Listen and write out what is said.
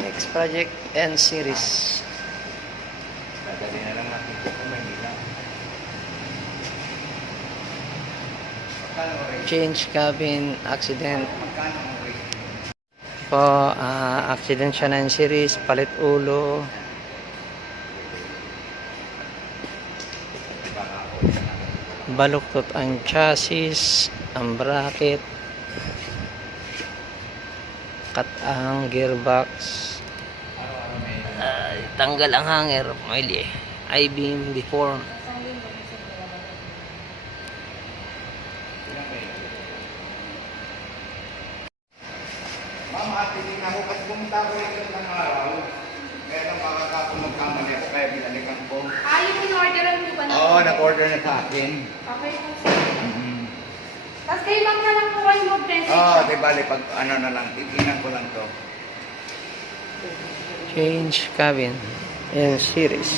Next project and series. Dadali na lang natin ito kung Maynila. Magkano ang rate? Change cabin accident. Magkano ang rate? Po, accident siya ng series, palit ulo. Baluktot ang chassis, ang bracket, cut ang gearbox. Tanggal ang hanger, maili. I-beam deform. Ma'am, atitin ako kasi pumunta ako ito ng araw. Kaya lang makakapong magkamali ako kaya binalikan ko. Yung in-orderan mo ba na? Oo, nag-order na sa akin. Okay po sir. Tapos kayo lang na lang po kayo mag-message. Oo, di bali pag ano na lang, titingnan ko lang to. Change cabin and series.